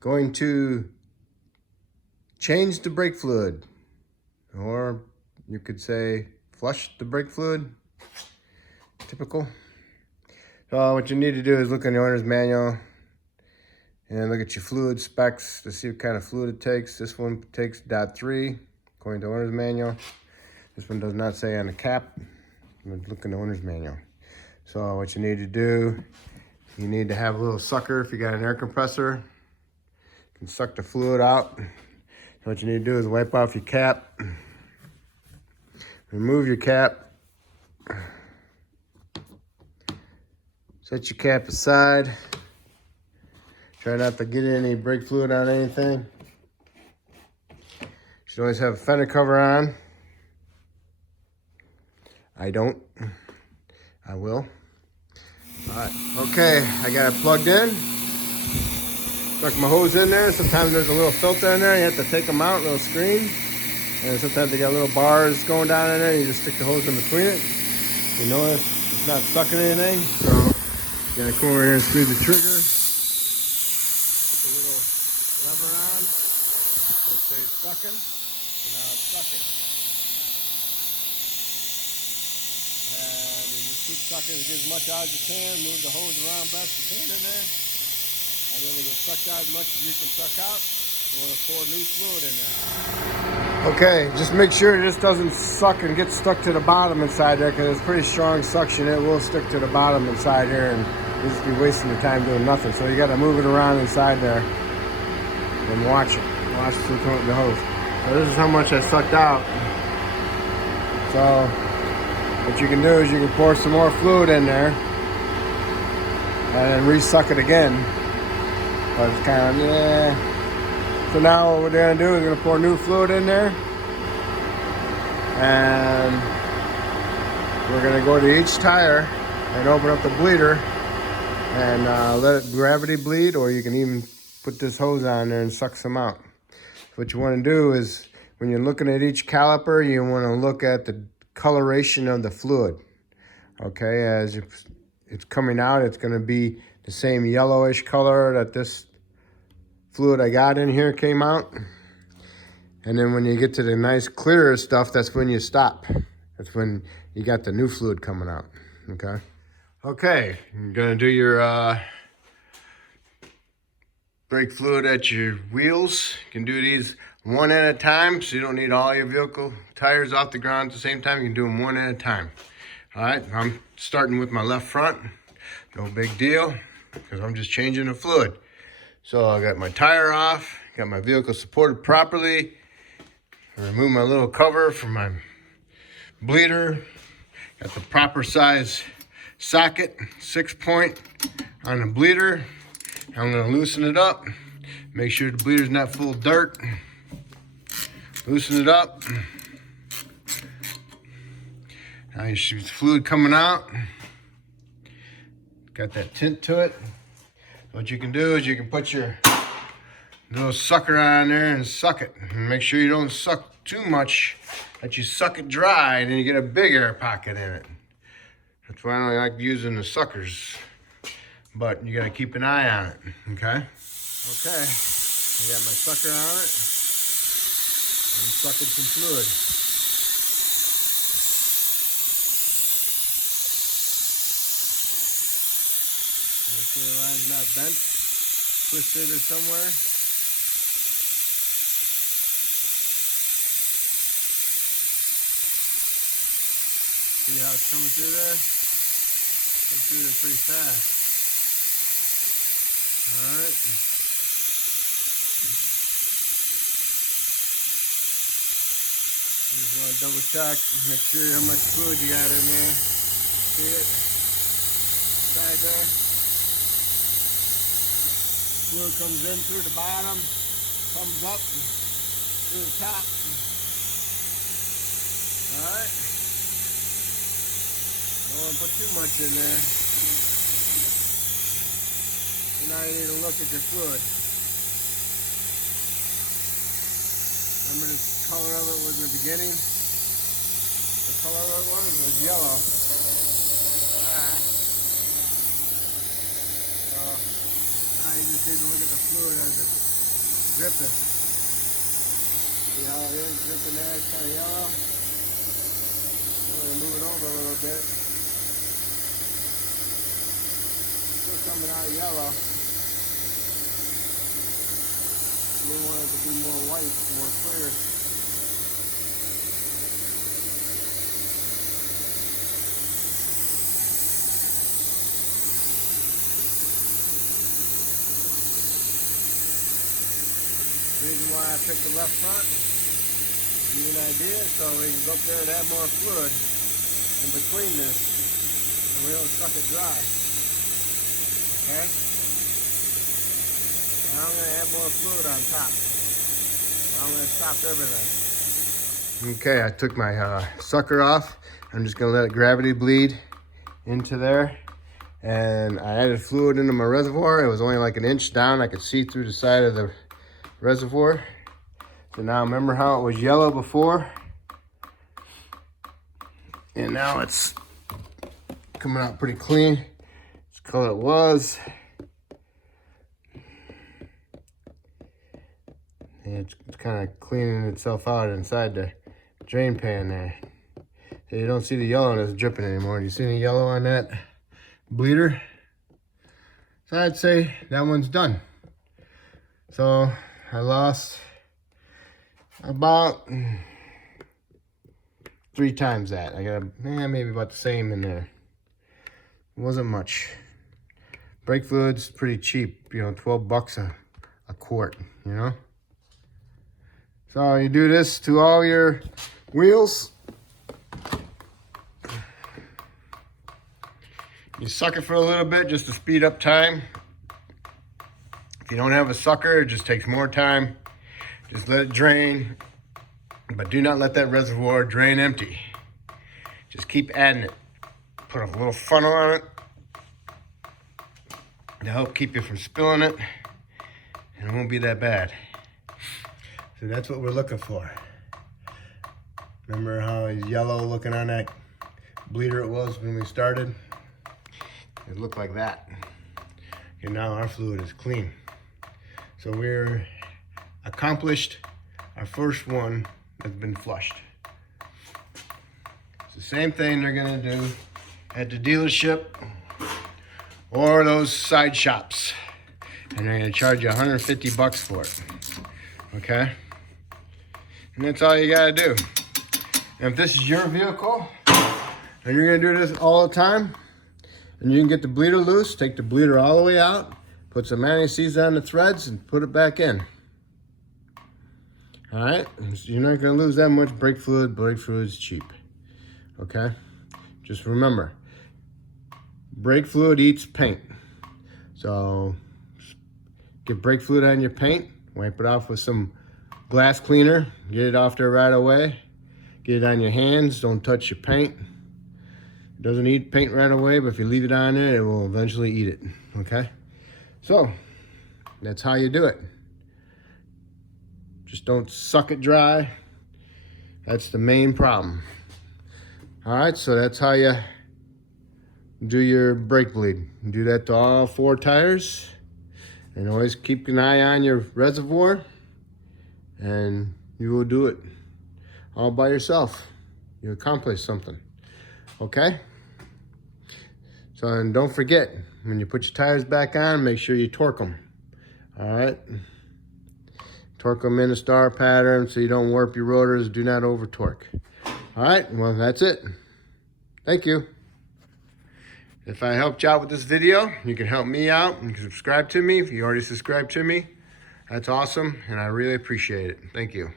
going to change the brake fluid, or you could say flush the brake fluid. Typical. So what you need to do is look in the owner's manual and look at your fluid specs to see what kind of fluid it takes. This one takes .3 according to owner's manual. This one does not say on the cap. Look in the owner's manual. So what you need to do, you need to have a little sucker if you got an air compressor. You can suck the fluid out. So what you need to do is wipe off your cap. Remove your cap. Set your cap aside. Try not to get any brake fluid on anything. You should always have a fender cover on. I don't. I will. Alright, okay, I got it plugged in. Stuck my hose in there. Sometimes there's a little filter in there. You have to take them out, little screen. And sometimes they got little bars going down in there. You just stick the hose in between it. You notice it's not sucking anything. So you gotta come over here and squeeze the trigger. Put the little lever on. So it stays sucking. So now it's sucking. And you just keep sucking, get as much out as you can. Move the hose around best you can in there. And then when you suck out as much as you can suck out, you want to pour new fluid in there. Okay, just make sure this doesn't suck and get stuck to the bottom inside there, because it's pretty strong suction. It will stick to the bottom inside here, and you'll just be wasting your time doing nothing. So you got to move it around inside there and watch it. Watch it come up the hose. So this is how much I sucked out. So what you can do is you can pour some more fluid in there and then re-suck it again. But it's kind of, yeah. So now what we're gonna do is we're gonna pour new fluid in there. And we're gonna go to each tire and open up the bleeder and let it gravity bleed, or you can even put this hose on there and suck some out. What you wanna do is when you're looking at each caliper, you wanna look at the coloration of the fluid. Okay, as it's coming out, it's gonna be the same yellowish color that this fluid I got in here came out. And then when you get to the nice clearer stuff, that's when you stop. That's when you got the new fluid coming out, okay? Okay, you're gonna do your brake fluid at your wheels. You can do these one at a time, so you don't need all your vehicle tires off the ground at the same time. You can do them one at a time. All right, I'm starting with my left front. No big deal, because I'm just changing the fluid. So I got my tire off, got my vehicle supported properly. I remove my little cover from my bleeder. Got the proper size socket, 6-point on the bleeder. I'm gonna loosen it up. Make sure the bleeder's not full of dirt. Loosen it up. Now you see the fluid coming out. Got that tint to it. What you can do is you can put your little sucker on there and suck it. And make sure you don't suck too much, that you suck it dry, and then you get a big air pocket in it. That's why I don't like using the suckers. But you gotta keep an eye on it, okay? Okay, I got my sucker on it. I'm sucking some fluid. Make sure the line's not bent, twisted or somewhere. See how it's coming through there? Comes through there pretty fast. Alright. You just want to double check, make sure how much fluid you got in there. See it? Side there. Fluid comes in through the bottom, comes up through the top. Alright. Don't want to put too much in there. So now you need to look at your fluid. Remember the color of it was in the beginning? The color of it was yellow. So Now you just need to look at the fluid as it's dripping. See how it is dripping there? It's kind of yellow. I'm going to move it over a little bit. Still coming out yellow. We want it to be more white, more clear. The reason why I picked the left front, to give you an idea, so we can go up there and add more fluid in between this, and we don't suck it dry. Okay? Now I'm going to add more fluid on top. I'm going to stop everything. Okay, I took my sucker off. I'm just going to let it gravity bleed into there. And I added fluid into my reservoir. It was only like an inch down. I could see through the side of the reservoir. So now remember how it was yellow before? And now it's coming out pretty clean. It's the color it was. And it's kind of cleaning itself out inside the drain pan there. So you don't see the yellowness dripping anymore. Do you see any yellow on that bleeder? So I'd say that one's done. So I lost about 3 times that. I got maybe about the same in there. It wasn't much. Brake fluid's pretty cheap, you know, 12 bucks a quart, you know? So you do this to all your wheels. You suck it for a little bit just to speed up time. If you don't have a sucker, it just takes more time. Just let it drain, but do not let that reservoir drain empty. Just keep adding it. Put a little funnel on it to help keep you from spilling it, and it won't be that bad. So that's what we're looking for. Remember how yellow looking on that bleeder it was when we started? It looked like that. And now our fluid is clean. So we're accomplished our first one that's been flushed. It's the same thing they're gonna do at the dealership or those side shops. And they're gonna charge you 150 bucks for it, okay? And that's all you gotta do. And if this is your vehicle, and you're gonna do this all the time, and you can get the bleeder loose, take the bleeder all the way out, put some anti-seize on the threads, and put it back in. All right, so you're not gonna lose that much brake fluid. Brake fluid is cheap, okay? Just remember, brake fluid eats paint. So get brake fluid on your paint, wipe it off with some glass cleaner, get it off there right away. Get it on your hands, don't touch your paint. It doesn't eat paint right away, but if you leave it on there, it will eventually eat it, okay? So, that's how you do it. Just don't suck it dry. That's the main problem. All right, so that's how you do your brake bleed. Do that to all 4 tires. And always keep an eye on your reservoir. And you will do it all by yourself. You accomplish something, okay? So, and don't forget, when you put your tires back on, make sure you torque them, all right? Torque them in a star pattern so you don't warp your rotors. Do not over torque. All right, well, that's it. Thank you. If I helped you out with this video, you can help me out. You can subscribe to me if you already subscribed to me. That's awesome, and I really appreciate it. Thank you.